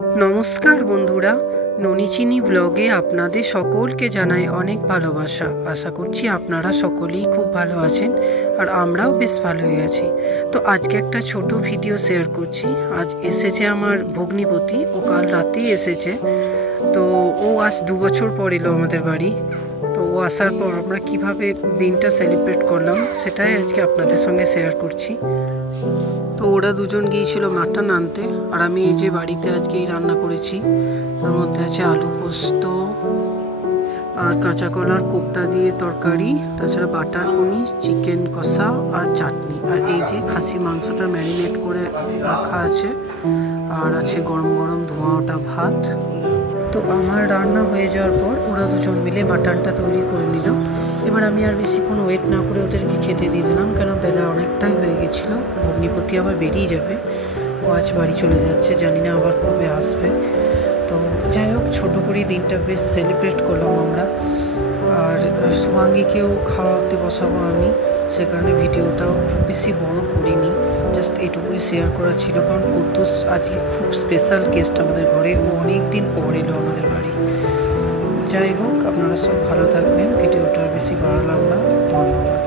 নমস্কার বন্ধুরা, ননিচিনি ব্লগে আপনাদের সকলকে জানাই অনেক ভালোবাসা। আশা করছি আপনারা সকলেই খুব ভালো আছেন আর আমরাও বেশ ভালোই আছি। তো আজকে একটা ছোট ভিডিও শেয়ার করছি। আজ এসেছে আমার ভগ্নিপতি, ও কাল রাতেই এসেছে। তো ও আজ 2 বছর পর এলো আমাদের বাড়ি। তো ও আসার পর আমরা কিভাবে দিনটা সেলিব্রেট করলাম সেটাই আজকে আপনাদের সঙ্গে শেয়ার করছি। তো ওরা দুজন গিয়েছিল মাটন আনতে, আর আমি এই যে বাড়িতে আজকেই রান্না করেছি। তার মধ্যে আছে আলু পোস্ত আর কাঁচা কলার কোপ্তা দিয়ে তরকারি, তাছাড়া বাটার পনির, চিকেন কষা আর চাটনি। আর এই যে খাসি মাংসটা ম্যারিনেট করে রাখা আছে, আর আছে গরম গরম ধোঁয়া ওঠা ভাত। তো আমার রান্না হয়ে যাওয়ার পর ওরা দুজন মিলে মাটনটা তৈরি করে নিল। এবার আমি আর বেশিক্ষণ ওয়েট না করে ওদেরকে খেতে দিয়ে দিলাম, কেন বেলা অনেকটাই হয়ে গেছিলো। ভগ্নিপতি আবার বেরিয়ে যাবে, ও আজ বাড়ি চলে যাচ্ছে, জানি না আবার কবে আসবে। তো যাই হোক, ছোটো করে দিনটা বেশ সেলিব্রেট করলাম আমরা। আর শুভাঙ্গীকেও খাওয়াতে বসাবো আমি, সে কারণে ভিডিওটাও খুব বেশি বড় করিনি, জাস্ট এটুকুই শেয়ার করা ছিল। কারণ প্রত্যুষ আজকে খুব স্পেশাল গেস্ট আমাদের ঘরে, ও অনেক দিন পর এলো আমাদের বাড়ি। যাই হোক, আপনারা সব ভালো থাকবেন, ভিডিওটা বেশি বাড়ালাম না, ধন্যবাদ।